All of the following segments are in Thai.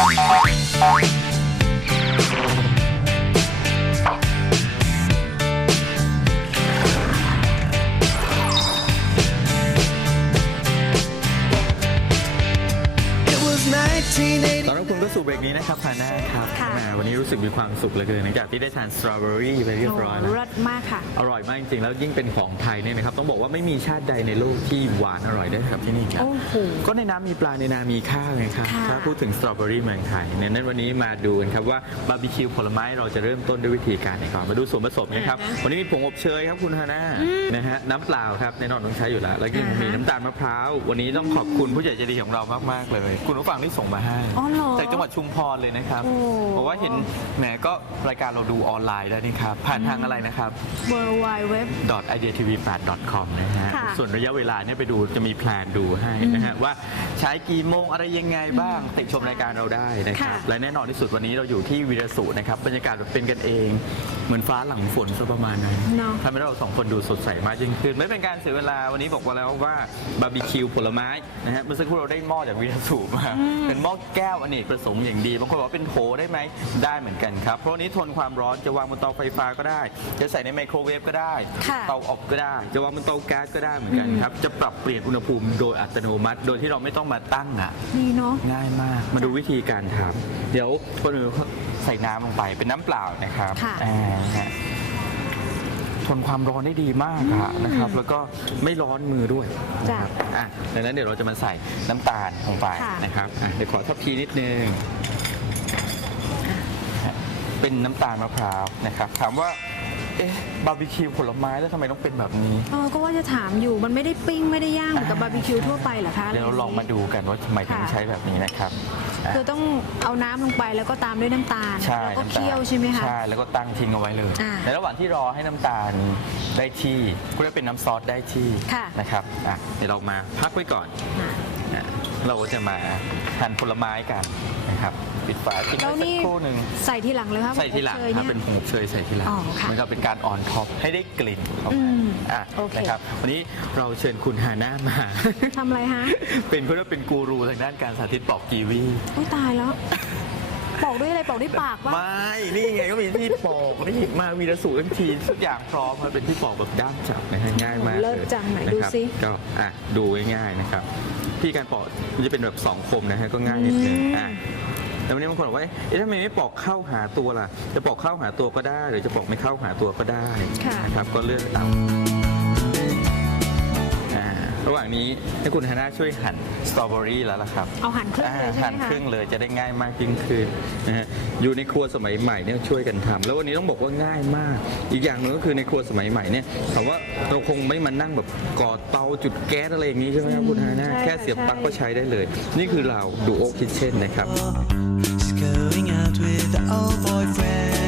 Oink, oink, oink. สู่เบรกนี้นะครับพาน่าครับค่ะ แหมวันนี้รู้สึกมีความสุขเหลือเกินหลังจากที่ได้ทานสตรอเบอรี่ไปเรียบร้อยแล้ว รสมากค่ะ อร่อยมากจริงๆ แล้วยิ่งเป็นของไทยเนี่ยนะครับต้องบอกว่าไม่มีชาติใดในโลกที่หวานอร่อยได้ครับที่นี่ครับ โอ้โห ก็ในน้ำมีปลาในนามีข้าวไงครับค่ะ ถ้าพูดถึงสตรอเบอรี่เมืองไทยเนี่ยนั้นวันนี้มาดูกันครับว่าบาร์บีคิวผลไม้เราจะเริ่มต้นด้วยวิธีการไหนก่อนมาดูส่วนผสมนะครับวันนี้มีผงอบเชยครับคุณฮาน่านะฮะน้ำเปล่าครับแน่นอนต้องใช้อยู่แล้ว แล้วก็ยังมีน้ำตาลมะพร้าววันนี้ต้องขอบคุณผู้ใหญ่ใจดีของเรามากๆเลย คุณผู้ฟังที่ส่งมาให้อ๋อเหรอ จากจังหวัดชุมพรเลยนะครับโอ้เพราะว่าเห็นแหมก็รายการเราดูออนไลน์ได้นี่ครับ ผ่านทางอะไรนะครับ w w w ideatv8.com นะฮะ ค่ะส่วนระยะเวลาเนี่ยไปดูจะมีแพลนดูให้นะฮะ ว่าใช้กี่โมงอะไรยังไงบ้างติดชมรายการเราได้นะครับ ค่ะ และแน่นอนที่สุดวันนี้เราอยู่ที่วีรสุนะครับบรรยากาศแบบเป็นกันเอง เหมือนฟ้าหลังฝนซะประมาณนั้นเนาะทำให้เราสองคนดูสดใสมากยิ่งขึ้น ไม่เป็นการเสียเวลาวันนี้บอกว่าแล้วว่าบาร์บีคิวผลไม้นะฮะเมื่อสักครู่เราได้หม้อจากวีรสุมาเป็นหม้อแก้วอเนกประสงค์อย่างดีบางคนบอกว่าเป็นโถได้ไหมได้เหมือนกันครับ เพราะวันนี้ทนความร้อนจะวางบนเตาไฟฟ้าก็ได้ จะใส่ในไมโครเวฟก็ได้ ค่ะเตาอบก็ได้ จะวางบนเตาแก๊สก็ได้เหมือนกันครับ จะปรับเปลี่ยนอุณหภูมิโดยอัตโนมัติ โดยที่เราไม่ต้องมาตั้งอะดีเนาะ ง่ายมาก มาดูวิธีการทำเดี๋ยวคนอื่นใส่น้ำลงไปเป็นน้ำเปล่านะครับค่ะ อ่า นะฮะทนความร้อนได้ดีมากอะนะครับ แล้วก็ไม่ร้อนมือด้วยจ้ะ นะครับอะดังนั้นเดี๋ยวเราจะมาใส่น้ำตาลลงไปค่ะ นะครับอะเดี๋ยวขอทับพีนิดนึง เป็นน้ำตาลมะพร้าวนะครับ ถามว่า เอ๊ะบาร์บีคิวผลไม้แล้วทำไมต้องเป็นแบบนี้ เออก็ว่าจะถามอยู่มันไม่ได้ปิ้งไม่ได้ย่างเหมือนกับบาร์บีคิวทั่วไปเหรอคะเดี๋ยวเราลองมาดูกันว่าทำไมถึงค่ะใช้แบบนี้นะครับอะคือต้องเอาน้ำลงไปแล้วก็ตามด้วยน้ำตาลใช่แล้วก็น้ำตาลเคี่ยวใช่ไหมคะ ใช่แล้วก็ตั้งทิ้งเอาไว้เลย อ่าในระหว่างที่รอให้น้ำตาลได้ที่ก็จะเป็นน้ำซอสได้ที่ค่ะ นะครับอะเดี๋ยวเรามาพักไว้ก่อน อะอะเราก็จะมาหั่นผลไม้กันนะ ครับปิดฝาทิ้งแล้วไว้สันี่กครู่หนึ่งใส่ทีหลังเลยครับใส่ทีหลังอบเชยครับเนี่ยเป็นผงอบเชยใส่ทีหลังอ๋อค่ะมันก็เป็นการออนท็อปให้ได้กลิ่นเข้าอืมามอะโอเค นะครับวันนี้เราเชิญคุณฮาน่ามา ทำอะไรฮะเป็นเพื่อนเป็นกูรูทางด้านการสาธิตปอกกีวีโอ้ยตายแล้วปอกด้วยอะไรปอกด้วยปากปะไม่ นี่ไงก็มีที่ปอกนี่มามีระสูทั้งทีทุกอย่างพร้อมมันเป็นที่ปอกแบบด้ามจับนะฮะง่ายมากเลิศเลยจังไหนนะดูครับสิ ก็อะดูง่ายๆนะครับ ที่การปอกมันจะเป็นแบบสองคมนะฮะก็ง่ายนิดนึงอืมอะ แต่วันนี้บางคนบอกว่าเอ๊ะทำไมไม่ปอกเข้าหาตัวล่ะ จะปอกเข้าหาตัวก็ได้ หรือจะปอกไม่เข้าหาตัวก็ได้ค่ะนะครับก็เลือกเอาอ่า ระหว่างนี้ให้คุณฮาน่าช่วยหั่นสตรอเบอรี่แล้วล่ะครับเอาหั่นครึ่งเลยใช่ไหมหั่นคะครึ่งเลยจะได้ง่ายมากยิ่งขึ้นนะฮะอยู่ในครัวสมัยใหม่เนี่ยช่วยกันทำแล้ววันนี้ต้องบอกว่าง่ายมาก อีกอย่างหนึ่งก็คือในครัวสมัยใหม่เนี่ยถามว่าเราคงไม่มานั่งแบบก่อเตาจุดแก๊สอะไรอย่างนี้ใช่ไหมครับคุณฮาน่าใช่แค่เสียบใช่ปลั๊กก็ใช้ได้เลย นี่คือเราดูโอคิทเช่นนะครับ She's going out with the old boyfriend.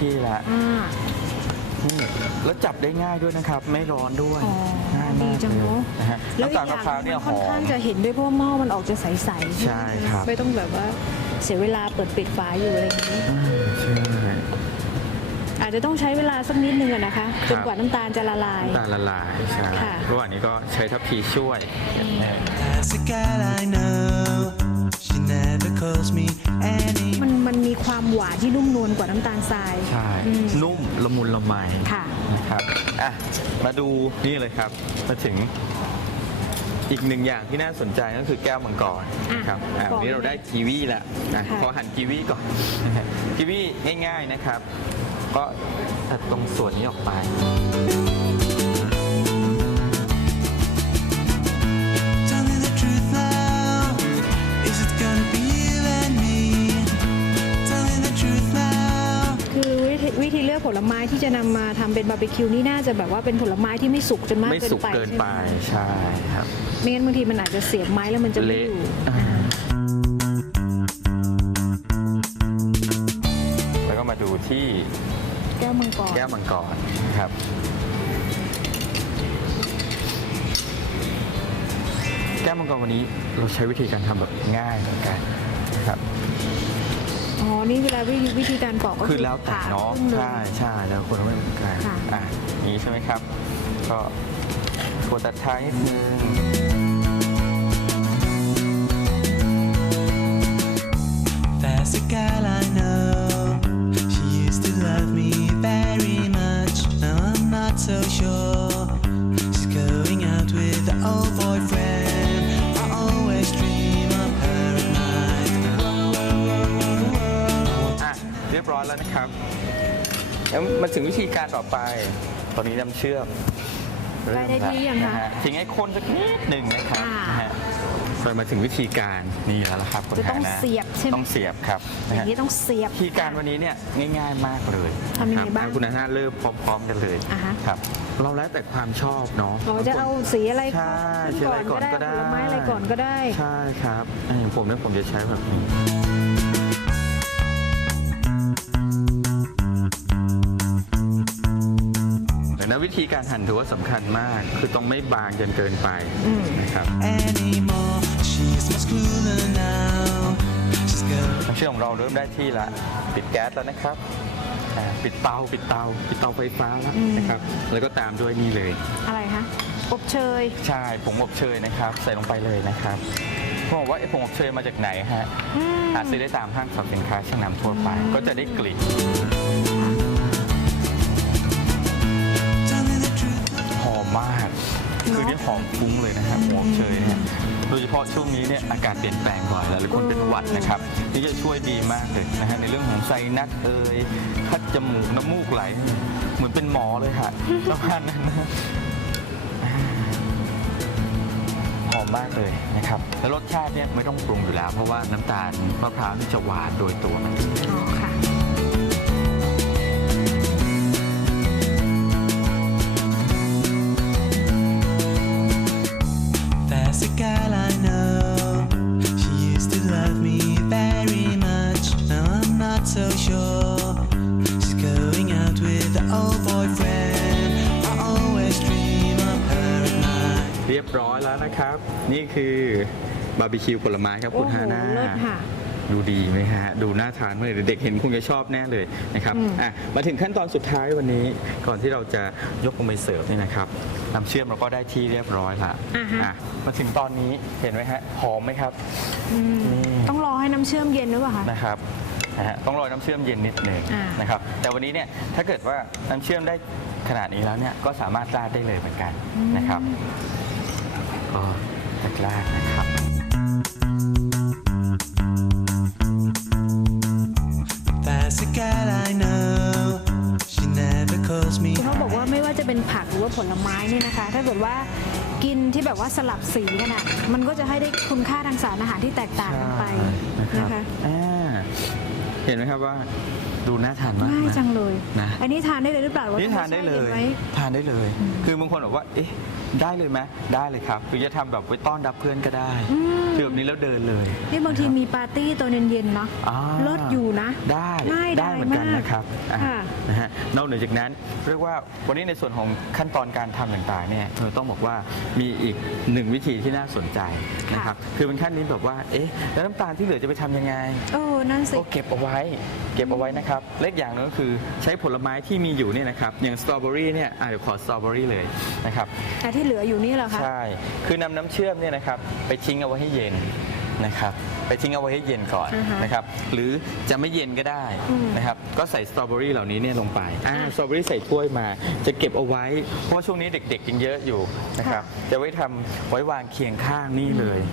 ยังคะอ่าใกล้ได้ที่ละอ่านี่แล้วจับได้ง่ายด้วยนะครับ ไม่ร้อนด้วยอ๋อง่ายดีมากจังเลยเนาะนะฮะแล้วอีน้ำตาลกอมะย่างพร้าวมัเนี่ยนหค่อนอข้างมจะเห็นด้วยเพราะว่าหม้อมันออกจะใสๆใช่ครับ ไม่ต้องแบบว่าเสียเวลาเปิดปิดฝาอยู่อะไรอย่างนี้ อืมใช่ อาจจะต้องใช้เวลาสักนิดนึงอะนะคะคจรับ นกว่าน้ำตาลจะละลาย น้ำตาลละลายใช่ค่ะ ระหว่างนี้ก็ใช้ทัพพีช่วย There's a girl I know. She never calls me any มันมันมี ความหวานที่นุ่มนวลกว่าน้ำตาลทราย ใช่ อืม นุ่มละมุนละไมค่ะ นะครับอะมาดูนี่เลยครับ มาถึงอีกหนึ่งอย่างที่น่าสนใจก็คือแก้วมังกรนะครับอะบอกวันนี้เราได้กีวีแล้วนะค่ะ ขอหั่นกีวีก่อนนะฮะกีวีง่าย ๆนะครับ ก็ตัดตรงส่วนนี้ออกไป วิธีวิธีเลือกผลไม้ที่จะนำมาทำเป็นบาร์บีคิวนี่น่าจะแบบว่าเป็นผลไม้ที่ไม่สุกจนมากไม่เกินสุกไปเกินใช่ไหไปมใช่ครับไม่งั้นบางทีมันอาจจะเสียบไม้แล้วมันจะไม่เละอยู่อ่าแล้วก็มาดูที่แก้วมังกรแก้วมังกรนะครับแก้วก้วมังกรวันนี้เราใช้วิธีการทำแบบง่ายเหมือนกันนะครับอ๋อ นี่เวลาวิธีวิธีการปอกก็คือแล้วแต่ผ่เนาะครึ่งหนึ่งใช่ใช่แล้วคนไม่เหมือนกันค่ะ อะอย่างนี้ใช่ไหมครับ ก็ถั่วตัดท้ายนิดนึง There's a girl I know. She used to love me very much. Now I'm not so sure. อยแล้วนะครับแล้วมาถึงวิธีการต่อไป ตอนนี้น้ำเชื่อมได้ได้ที่ยังคะ นฮทิ้งให้คนสักนิดหนึ่งนะครับอ่านนะฮะเรามาถึงวิธีการนี่แล้วล่ะครับคุณจะต้องฮานะเสียบใช่ไหมต้องเสียบครับอนะย่าฮะงนี้ต้องเสียบ วิธีการวันนี้เนี่ยง่าย ๆมากเลยทำยังไงครับบ้าง อะคุณฮานะเริ่มพร้อมๆกันเลยอ่าฮะ ครับ เราแล้วแต่ความชอบเนาะเราจะเอาสีอะไรใช่ขึ้นสีอะไรก่อนก็ได้ ผลไม้อะไรก่อนก็ได้ ใช่ครับอะอย่างผมเนี่ยผมจะใช้แบบนี้ แต่นะวิธีการหั่นถือว่าสำคัญมาก คือต้องไม่บางจนเกินไปนะครับ Anymore. She's much cooler now. She's going. น้ำเชื่อมของเราเริ่มได้ที่ละปิดแก๊สแล้วนะครับอ่าปิดเตาปิดเตาปิดเตาไฟฟ้าแล้วนะครับ แล้วก็ตามด้วยนี่เลย อะไรคะอบเชยใช่ผงอบเชยนะครับ ใส่ลงไปเลยนะครับผมบอกว่าไอ้ผงอบเชยมาจากไหนฮะอืมหาซื้อได้ตามห้างสรรพสินค้าชั้นนำทั่วไป ก็จะได้กลิ่น คือเนี่ยหอมฟุ้งเลยนะครับหอบเชยเนี่ยโดยเฉพาะช่วงนี้เนี่ยอากาศเปลี่ยนแปลงบ่อยแล้วหลายคนเป็นหวัดนะครับนี่จะช่วยดีมากเลยนะฮะในเรื่องของไซนัสเอ่ยคัดจมูกน้ำมูกไหล เหมือนเป็นหมอเลยค่ะประมาณนั้นนะหอมมากเลยนะครับแล้วรสชาติเนี่ยไม่ต้องปรุงอยู่แล้ว เพราะว่าน้ำตาลมะพร้าวนี่จะหวานโดยตัวมัน อ๋อค่ะ รียบร้อยแล้วนะครับ นี่คือบาร์บีคิวผลไม้ครับโอ้คุณโหฮาน่าเลิศค่ะ ดูดีไหมฮะ ดูน่าทานมากเลยเด็กเห็นคงจะชอบแน่เลยนะครับอืม อะมาถึงขั้นตอนสุดท้ายวันนี้ ก่อนที่เราจะยกลงไปเสิร์ฟนี่นะครับน้ำเชื่อมเราก็ได้ที่เรียบร้อยละอ่าฮะ อะมาถึงตอนนี้เห็นไหมฮะหอมไหมครับ อืมนี่ต้องรอให้น้ำเชื่อมเย็นหรือเปล่าคะ นะครับนะฮะต้องรอน้ำเชื่อมเย็นนิดหนึ่งอ่าน นะครับ แต่วันนี้เนี่ยถ้าเกิดว่าน้ำเชื่อมได้ขนาดนี้แล้วเนี่ยก็สามารถราดได้เลยเหมือนกันนะครับ ก็ตักราดนะครับ There's a girl I know. She never calls me. เขาบอกว่าไม่ว่าจะเป็นผักหรือว่าผลไม้เนี่ยนะคะ ถ้าเกิดว่ากินที่แบบว่าสลับสีกันอะมันก็จะให้ได้คุณค่าทางสารอาหารที่แตกต่างกันไปใช่นะคะอ่าเห็นไหมครับว่าดูน่าทานมากง่ายนะจังเลยนะอันนี้ทานได้เลยหรือเปล่าหรือว่านี่ทานได้เลต้องยแช่นไว้ทานได้เลย คือบางคนบอกว่า เอ๊ะ ได้เลยไหมได้เลยครับ หรือจะทำแบบไว้ต้อนรับเพื่อนก็ได้อืม คือแบบนี้แล้วเดินเลย นี่บางทีมีปาร์ตี้ตอนเย็นๆเนาะอ่า เลิศอยู่นะ ได้ง่ายได้เหมือนกันมากนะครับอะค่ะ นะฮะนอกเหนือจากนั้น เรียกว่าวันนี้ในส่วนของขั้นตอนการทำต่างๆเนี่ยเราต้องบอกว่ามีอีกหนึ่งวิธีที่น่าสนใจนะครับคือเป็นขั้นนี้แบบว่าเอ๊ะแล้วน้ำตาลที่เหลือจะไปทำยังไงเออนั่นสิ ก็เก็บเอาไว้ เก็บเอาไว้นะครับ เล็กอย่างหนึงก็คือใช้ผลไม้ที่มีอยู่เนี่ยนะครับ อย่างสตรอเบอรี่เนี่ยอะเดี๋ยวขอสตรอเบอรี่เลยนะครับแต่ที่เหลืออยู่นี่เหรอคะ ใช่ คือนำน้ำเชื่อมเนี่ยนะครับไปทิ้งเอาไว้ให้เย็นนะครับ ไปทิ้งเอาไว้ให้เย็นก่อนอ่าฮะนะครับ หรือจะไม่เย็นก็ได้อืมนะครับ ก็ใส่สตรอเบอรี่เหล่านี้เนี่ยลงไปอ่าสตรอเบอรี่ใส่ถ้วยมา จะเก็บเอาไว้ เพราะช่วงนี้เด็กๆยังเยอะอยู่นะครับ จะไว้ทำไว้วางเคียงข้างนี่เลยอะ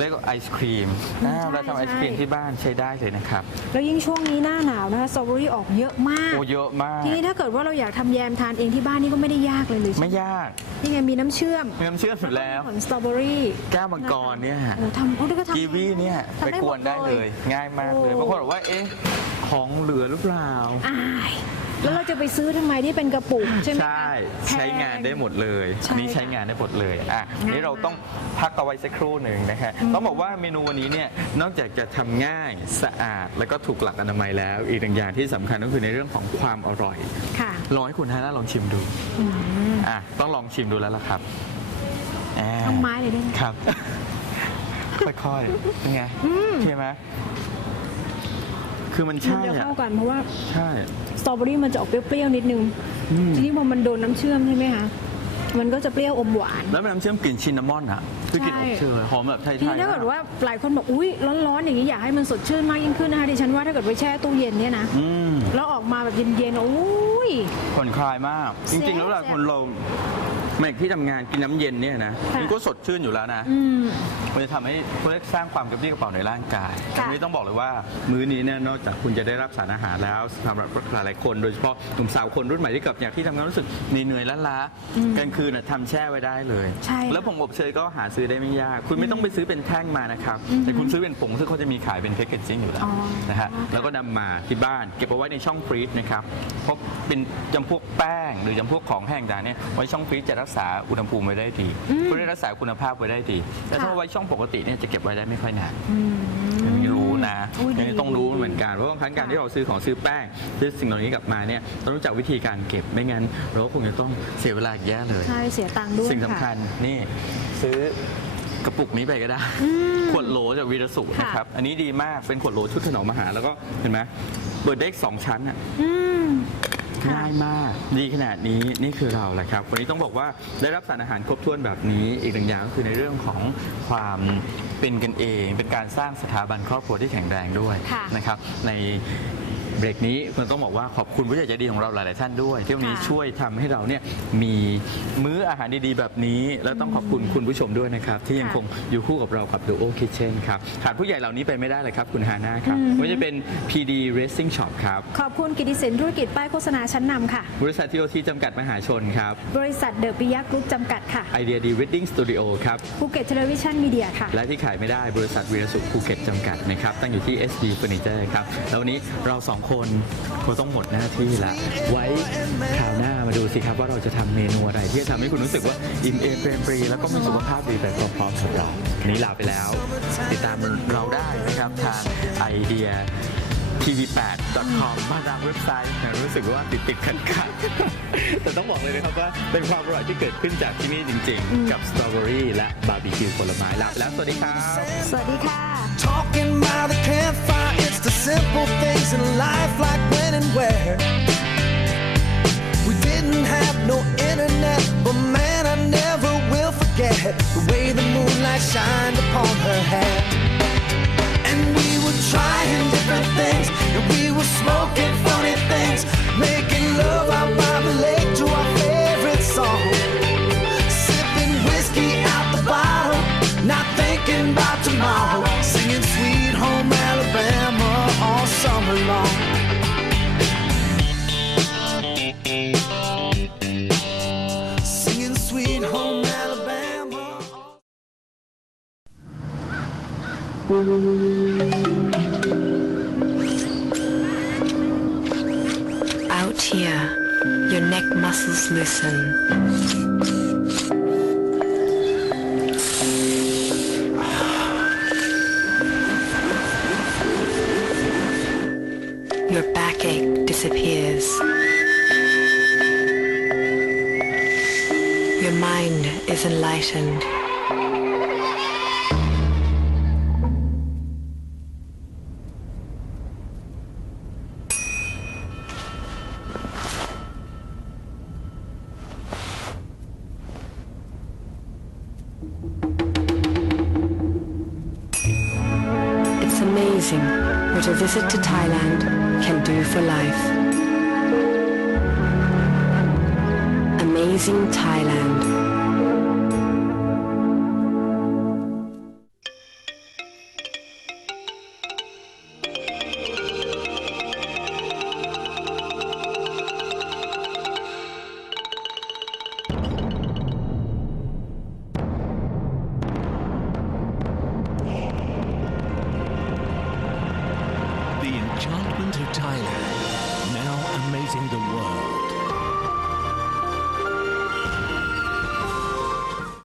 เรียกว่าไอศครีมอ่าใช่เราทำไอศครีมใช่ ที่บ้านใช้ได้เลยนะครับแล้วยิ่งช่วงนี้หน้าหนาวนะคะสตรอเบอรี่ออกเยอะมาก โอ้เยอะมาก ทีนี้ถ้าเกิดว่าเราอยากทำแยมทานเองที่บ้านนี่ก็ไม่ได้ยากเลยเลยใช่หไม่ยากนี่ไงมีน้ำเชื่อมมีน้ำเชื่อมอยู่แล้ว ผลสตรอเบอรี่แก้วมังกรเนี่ยโอ้ทำโอ้ก็ทำกีวีเนี่ยทำไปได้กหมวนได้เลย ง่ายมากเลยโอ้บางคนบอกว่าเอ๊ะของเหลือหรือเปล่าอาย แล้วเราจะไปซื้อทำไมที่เป็นกระปุกใช่ไหมคะใช่แพ ใช้งานได้หมดเลยใช่อันนี้ใช้งานได้หมดเลยอะง่ายนี่เราต้องพักเอาไว้สักครู่หนึ่งนะฮะต้องบอกว่าเมนูวันนี้เนี่ยนอกจากจะทำง่ายสะอาดแล้วก็ถูกหลักอนามัยแล้ว อีกหนึ่งอย่างที่สำคัญก็คือในเรื่องของความอร่อยค่ะลองให้คุณฮาน่าลองชิมดูอืมอะต้องลองชิมดูแล้วล่ะครับอ่าทั้งไม้เลยได้ไหม ครับ ค่อยๆเป็นไงใช่ไหมคือมันมันใช่จะอะเข้ากันเพราะว่าใช่ส ตรอเบอรี่มันจะออกเปรี้ยวๆนิดนึงอืมทีนี้พอมันโดนน้ำเชื่อมใช่ไหมคะมันก็จะเปรี้ยวอมหวาน แล้วมันน้ำเชื่อมกลิ่นชินนามอนอะคือกลิ่นอบเชยหอมแบบไทยทีนี้ๆถ้าเกิดมว่าหลายคนบอกอุ้ยร้อนๆอย่างนี้อยากให้มันสดชื่นมากยิ่งขึ้นนะคะดิฉันว่าถ้าเกิดไปแช่ตู้เย็นเนี่ยนะอืมแล้วออกมาแบบเย็นๆโอ้ย ผ่อนคลายมาก จริงๆ แล้วเวลาคนเรา แม่ที่ทำงานกินน้ำเย็นเนี่ยนะค่ะ มันก็สดชื่นอยู่แล้วนะ อืม มันจะทำให้เพื่อสร้างความกระปรี้กระเป๋าในร่างกายค่ะอันนี้ต้องบอกเลยว่า มื้อนี้เนี่ยนอกจากคุณจะได้รับสารอาหารแล้วสำหรับหลายๆคน โดยเฉพาะหนุ่มสาวคนรุ่นใหม่ที่กลับจากที่ทำงานรู้สึกเหนื่อยๆล้าๆกลางคืนน่ะทำแช่ไว้ได้เลย ใช่ค่ะแล้วผงอบเชยก็หาซื้อได้ไม่ยาก คุณไม่ต้องไปซื้อเป็นแท่งมานะครับ แต่คุณซื้อเป็นผงซึ่งเขาจะมีขายเป็นแพคเกจจิ้งอยู่แล้วอ๋อนะฮะแล้วก็นำมาที่บ้านเก็บเอาไว้ในช่องฟรีซนะครับ เพราะเป็นจำพวกแป้งหรือจำพวกของแห้งต่างๆเนี่ยไว้ช่องฟรีซจะรักษาอุณหภูมิไว้ได้ดีเพื่อได้รักษาคุณภาพไว้ได้ดี แต่ถ้าค่ะไว้ช่องปกติเนี่ยจะเก็บไว้ได้ไม่ค่อยนานอืมอันนี้รู้นะอุ้ยอันนี้ดีต้องรู้เหมือนกันเพราะบางครั้งการที่เราซื้อของซื้อแป้งซื้อสิ่งเหล่านี้กลับมาเนี่ยต้องรู้จักวิธีการเก็บไม่งั้นเราก็คงจะต้องเสียเวลาอีกแย่เลยใช่เสียตังค์ด้วยสิ่งสำคัะญนี่ซื้อกระปุกนี้ไปก็ได้ ขวดโหลจากวีรสุค่ะนะครับ อันนี้ดีมากเป็นขวดโหลชุดถนอมอาหารแล้วก็เห็นไหมเปิดได้อีกสองชั้นอะอืม ค่ะง่ายมาก ดีขนาดนี้นี่คือเราแหละครับ วันนี้ต้องบอกว่าได้รับสารอาหารครบถ้วนแบบนี้ อีกหนึ่งอย่างก็คือในเรื่องของความเป็นกันเอง เป็นการสร้างสถาบันครอบครัวที่แข็งแรงด้วยค่ะ นะครับใน เบรกนี้มันต้องบอกว่าขอบคุณผู้ใหญ่ใจดีของเราหลาย ๆ ท่านด้วยที่วันนี้ค่ะ ช่วยทำให้เราเนี่ยมีมื้ออาหารดี ๆ แบบนี้ แล้วต้องขอบคุณคุณผู้ชมด้วยนะครับ ที่ยังคงอยู่คู่กับเรากับ Duo Kitchen ครับขาดผู้ใหญ่เหล่านี้ไปไม่ได้เลยครับ คุณฮาน่าครับไม่ว่าจะเป็น PD Racing Shop ครับขอบคุณกิติสินธุรกิจป้ายโฆษณาชั้นนำค่ะ บริษัททีโอทีจำกัดมหาชนครับบริษัทเดอะปิยะกรุ๊ปจำกัดค่ะไอเดียดีว e ดดิ้งสตูดิโอครับ ภูเก็ตเทเลวิชันมีเดียค่ะ และที่ขายไม่ได้บริษัทวีรสุขภูเก็ตจำกัดนะครับ ตั้งอยู่ที่ SD Furniture ครับ แล้ววันนี้เราสองคนคงต้องหมดหน้าที่ละ ไว้คราวหน้ามาดูสิครับว่าเราจะทำเมนูอะไร ที่จะทำให้คุณรู้สึกว่าอิ่มเอมเปรมปรี แล้วก็มีสุขภาพดีไปพร้อมๆกับเราวันนี้ลาไปแล้ว ติดตามเราได้นะครับทางไอเดีย tv8.com มาทางเว็บไซต์นะรู้สึกว่าติดติดขัดขัดๆแต่ต้องบอกเลยนะครับว่าเป็นความอร่อยที่เกิดขึ้นจากที่นี่จริงๆ กับสตรอเบอรี่และบาร์บีคิวผลไม้ลาไปแล้วสวัสดีครับ สวัสดีค่ะ Talking by the campfire, it's the simple things in life like when and where. We didn't have no internet, but man, I never will forget the way the moonlight shined upon her hair. And we were trying different things, and we were smoking funny things, making love Out here, your neck muscles loosen. Your backache disappears. Your mind is enlightened. Amazing what a visit to Thailand can do for life. Amazing Thailand.